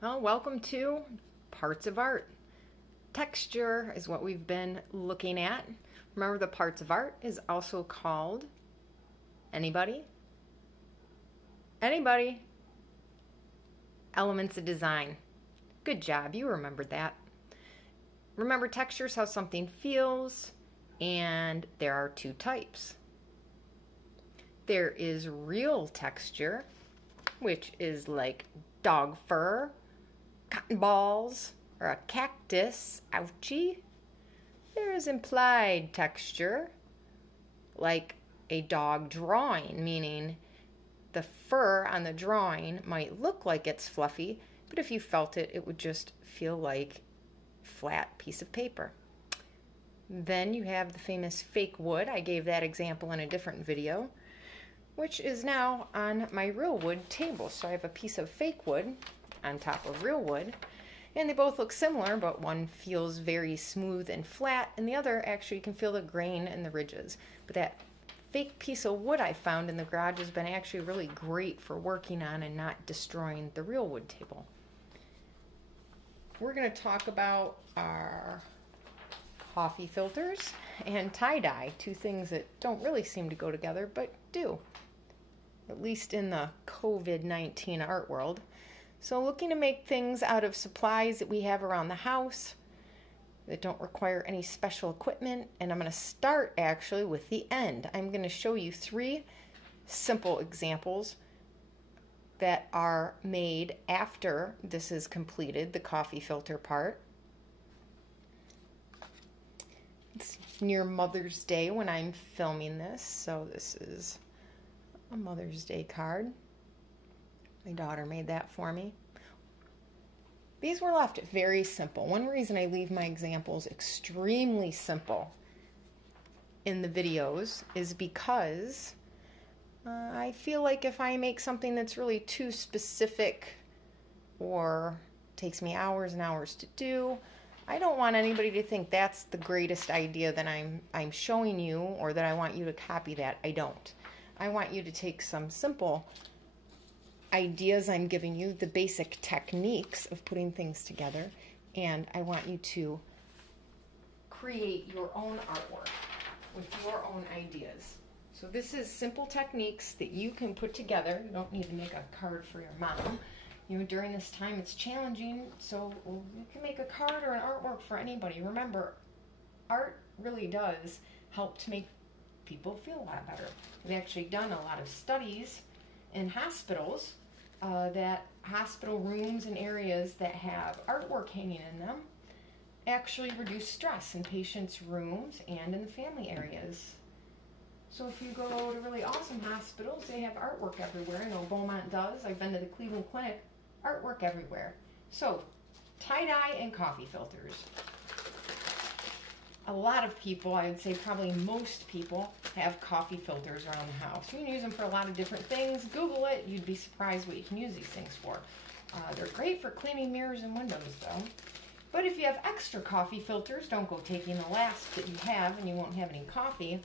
Well, welcome to Parts of Art. Texture is what we've been looking at. Remember, the parts of art is also called anybody? Anybody? Elements of design. Good job, you remembered that. Remember, texture is how something feels, and there are two types. There is real texture, which is like dog fur, cotton balls, or a cactus, ouchie. There is implied texture, like a dog drawing, meaning the fur on the drawing might look like it's fluffy, but if you felt it, it would just feel like a flat piece of paper. Then you have the famous fake wood. I gave that example in a different video, which is now on my real wood table. So I have a piece of fake wood on top of real wood, and they both look similar, but one feels very smooth and flat, and the other actually you can feel the grain and the ridges. But that fake piece of wood I found in the garage has been actually really great for working on and not destroying the real wood table. We're going to talk about our coffee filters and tie-dye, two things that don't really seem to go together, but do, at least in the COVID-19 art world. So looking to make things out of supplies that we have around the house that don't require any special equipment. And I'm going to start actually with the end. I'm going to show you three simple examples that are made after this is completed, the coffee filter part. It's near Mother's Day when I'm filming this, so this is a Mother's Day card. My daughter made that for me. These were left very simple. One reason I leave my examples extremely simple in the videos is because I feel like if I make something that's really too specific or takes me hours and hours to do, I don't want anybody to think that's the greatest idea that I'm showing you, or that I want you to copy that. I don't. I want you to take some simple ideas I'm giving you, the basic techniques of putting things together, and I want you to create your own artwork with your own ideas. So this is simple techniques that you can put together. You don't need to make a card for your mom. You know, during this time it's challenging, so you can make a card or an artwork for anybody. Remember, art really does help to make people feel a lot better. We've actually done a lot of studies in hospitals that hospital rooms and areas that have artwork hanging in them actually reduce stress in patients' rooms and in the family areas. So if you go to really awesome hospitals, they have artwork everywhere. I know Beaumont does. I've been to the Cleveland Clinic, artwork everywhere. So tie-dye and coffee filters. A lot of people, I would say probably most people, have coffee filters around the house. You can use them for a lot of different things. Google it. You'd be surprised what you can use these things for. They're great for cleaning mirrors and windows, though. But if you have extra coffee filters, don't go taking the last that you have and you won't have any coffee.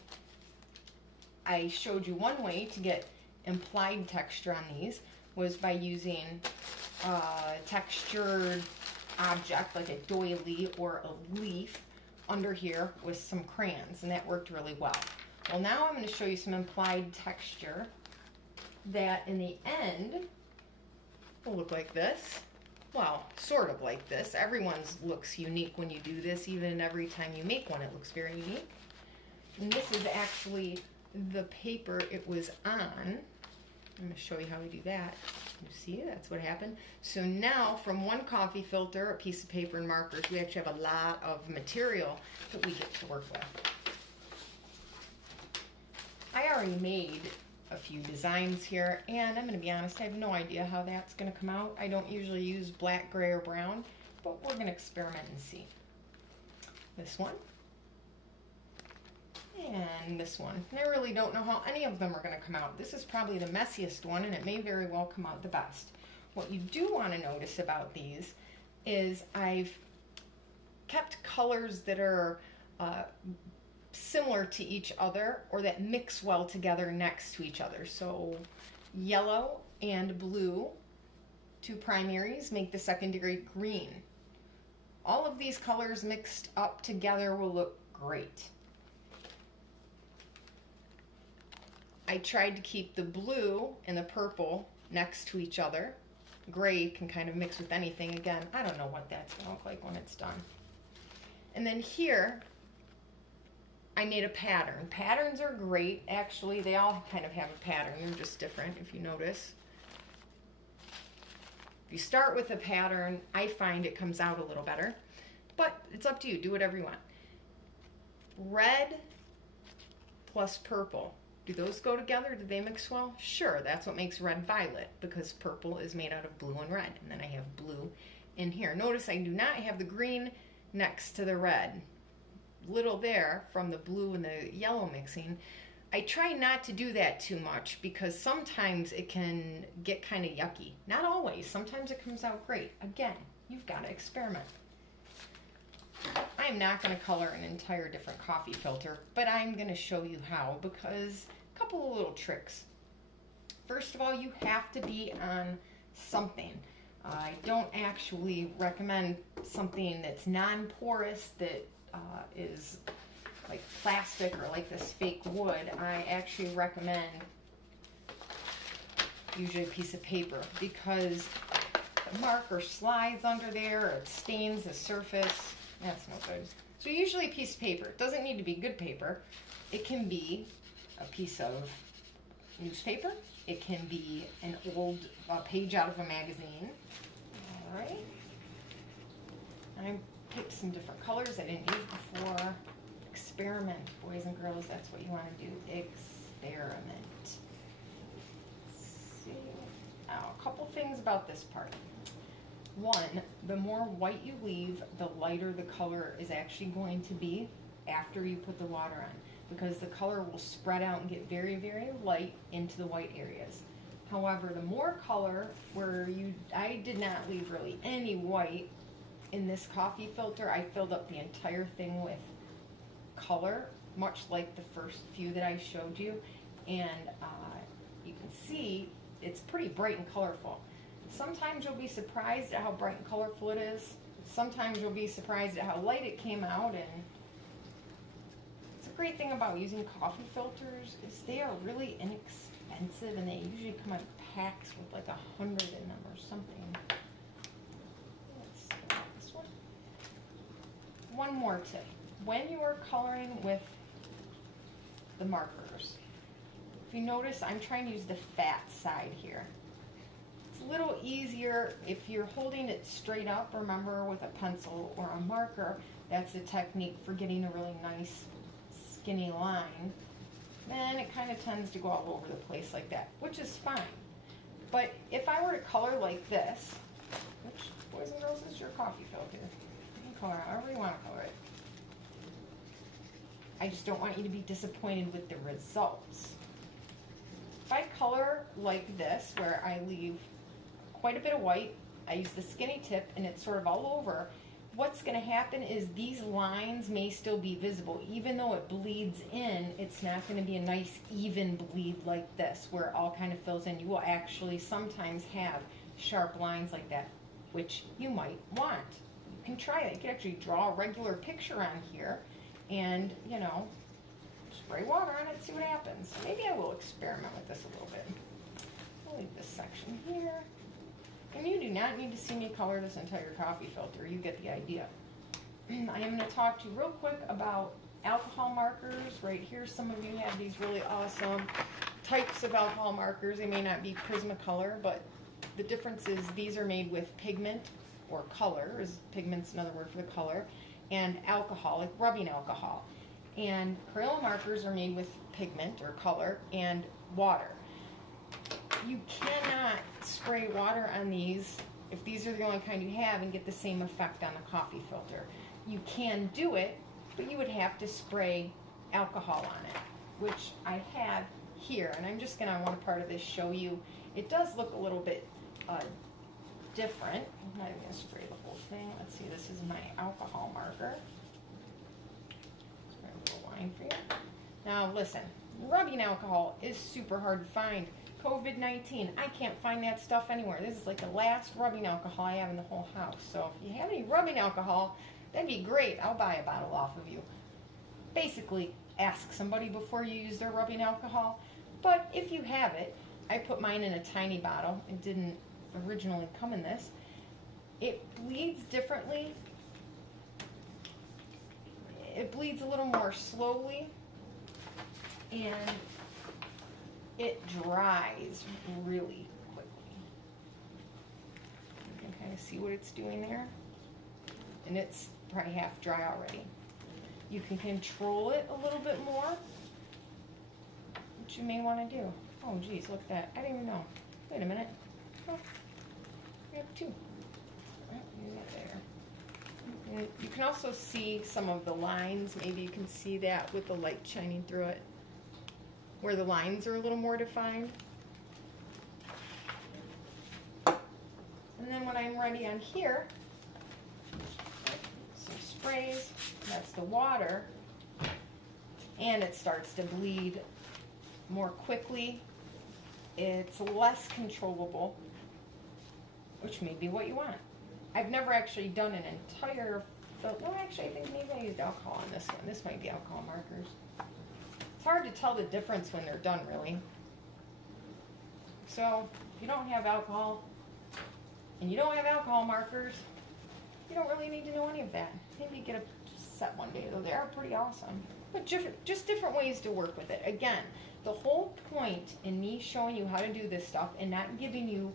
I showed you one way to get implied texture on these was by using a textured object like a doily or a leaf under here with some crayons, and that worked really well. Well, now I'm going to show you some implied texture that in the end will look like this. Well, sort of like this. Everyone's looks unique when you do this. Even every time you make one, it looks very unique. And this is actually the paper it was on. I'm going to show you how we do that. You see, that's what happened. So now from one coffee filter, a piece of paper and markers, we actually have a lot of material that we get to work with. I already made a few designs here, and I'm going to be honest, I have no idea how that's going to come out. I don't usually use black, gray, or brown, but we're going to experiment and see. This one. And this one. And I really don't know how any of them are going to come out. This is probably the messiest one, and it may very well come out the best. What you do want to notice about these is I've kept colors that are similar to each other or that mix well together next to each other. So yellow and blue two primaries make the secondary green. All of these colors mixed up together will look great. I tried to keep the blue and the purple next to each other. Gray can kind of mix with anything. Again, I don't know what that's going to look like when it's done. And then here, I made a pattern. Patterns are great. Actually, they all kind of have a pattern. They're just different, if you notice. If you start with a pattern, I find it comes out a little better. But it's up to you. Do whatever you want. Red plus purple. Do those go together? Do they mix well? Sure, that's what makes red violet, because purple is made out of blue and red. And then I have blue in here. Notice I do not have the green next to the red. Little there from the blue and the yellow mixing. I try not to do that too much because sometimes it can get kind of yucky. Not always. Sometimes it comes out great. Again, you've got to experiment. I'm not going to color an entire different coffee filter, but I'm going to show you how, because a couple of little tricks. First of all, you have to be on something. I don't actually recommend something that's non-porous, that is like plastic or like this fake wood. I actually recommend usually a piece of paper, because the marker slides under there, or it stains the surface. That's no good. So usually a piece of paper. It doesn't need to be good paper. It can be a piece of newspaper. It can be an old page out of a magazine. All right. I picked some different colors I didn't use before. Experiment, boys and girls. That's what you want to do. Experiment. Let's see. Now, a couple things about this part. One, the more white you leave, the lighter the color is actually going to be after you put the water on, because the color will spread out and get very, very light into the white areas. However, the more color, I did not leave really any white in this coffee filter. I filled up the entire thing with color, much like the first few that I showed you, and you can see it's pretty bright and colorful. Sometimes you'll be surprised at how bright and colorful it is. Sometimes you'll be surprised at how light it came out. And it's a great thing about using coffee filters is they are really inexpensive, and they usually come in packs with like 100 in them or something. Let's see this one. One more tip. When you are coloring with the markers, if you notice, I'm trying to use the fat side here. A little easier if you're holding it straight up. Remember, with a pencil or a marker, that's a technique for getting a really nice skinny line. Then it kind of tends to go all over the place like that, which is fine. But if I were to color like this, which, boys and girls, is your coffee filter, you can color however you want to color it. I just don't want you to be disappointed with the results. If I color like this, where I leave quite a bit of white, I use the skinny tip and it's sort of all over, what's going to happen is these lines may still be visible. Even though it bleeds in, it's not going to be a nice even bleed like this where it all kind of fills in. You will actually sometimes have sharp lines like that, which you might want. You can try it. You can actually draw a regular picture on here and, you know, spray water on it, see what happens. Maybe I will experiment with this a little bit. I'll leave this section here. And you do not need to see me color this entire coffee filter. You get the idea. I am going to talk to you real quick about alcohol markers. Right here, some of you have these really awesome types of alcohol markers. They may not be Prismacolor, but the difference is these are made with pigment, or color, is pigment's another word for the color, and alcohol, like rubbing alcohol. And Crayola markers are made with pigment, or color, and water. You cannot spray water on these if these are the only kind you have and get the same effect on the coffee filter. You can do it, but you would have to spray alcohol on it, which I have here. And I'm just going to, I want a part of this show you. It does look a little bit different. I'm not even going to spray the whole thing. Let's see, this is my alcohol marker. Spray a little line for you. Now listen, rubbing alcohol is super hard to find. COVID-19. I can't find that stuff anywhere. This is like the last rubbing alcohol I have in the whole house. So if you have any rubbing alcohol, that'd be great. I'll buy a bottle off of you. Basically, ask somebody before you use their rubbing alcohol. But if you have it, I put mine in a tiny bottle. It didn't originally come in this. It bleeds differently. It bleeds a little more slowly, and it dries really quickly. You can kind of see what it's doing there, and it's probably half dry already. You can control it a little bit more, which you may want to do. Oh geez, look at that. I didn't even know. Wait a minute. Oh, we have two. Oh, there. And you can also see some of the lines. Maybe you can see that with the light shining through it, where the lines are a little more defined. And then when I'm ready on here, some sprays, that's the water, and it starts to bleed more quickly. It's less controllable, which may be what you want. I've never actually done an entire, well actually I think maybe I used alcohol on this one. This might be alcohol markers. It's hard to tell the difference when they're done, really. So if you don't have alcohol and you don't have alcohol markers, you don't really need to know any of that. Maybe get a set one day, though they are pretty awesome. But just different ways to work with it. Again, the whole point in me showing you how to do this stuff and not giving you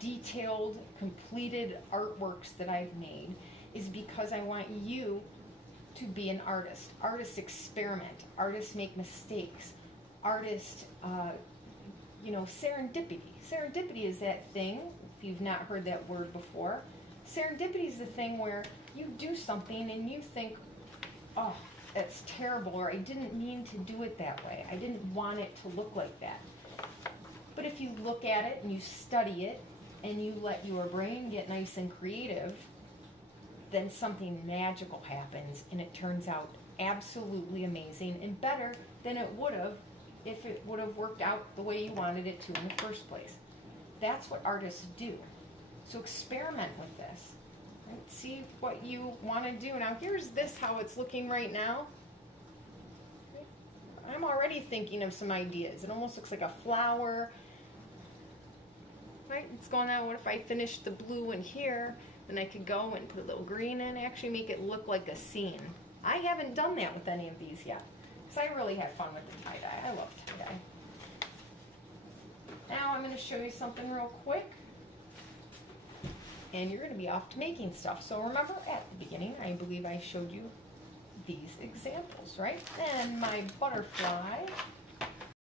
detailed, completed artworks that I've made is because I want you to be an artist. Artists experiment. Artists make mistakes. Artists, serendipity. Serendipity is that thing, if you've not heard that word before, serendipity is the thing where you do something and you think, oh, that's terrible, or I didn't mean to do it that way. I didn't want it to look like that. But if you look at it and you study it and you let your brain get nice and creative, then something magical happens and it turns out absolutely amazing and better than it would have if it would have worked out the way you wanted it to in the first place. That's what artists do. So experiment with this. Right? See what you want to do. Now here's this, how it's looking right now. I'm already thinking of some ideas. It almost looks like a flower. Right? It's going on. What if I finished the blue in here? Then I could go and put a little green in, actually make it look like a scene. I haven't done that with any of these yet, because I really have fun with the tie-dye. I love tie-dye. Now I'm going to show you something real quick, and you're going to be off to making stuff. So remember at the beginning, I believe I showed you these examples, right? And my butterfly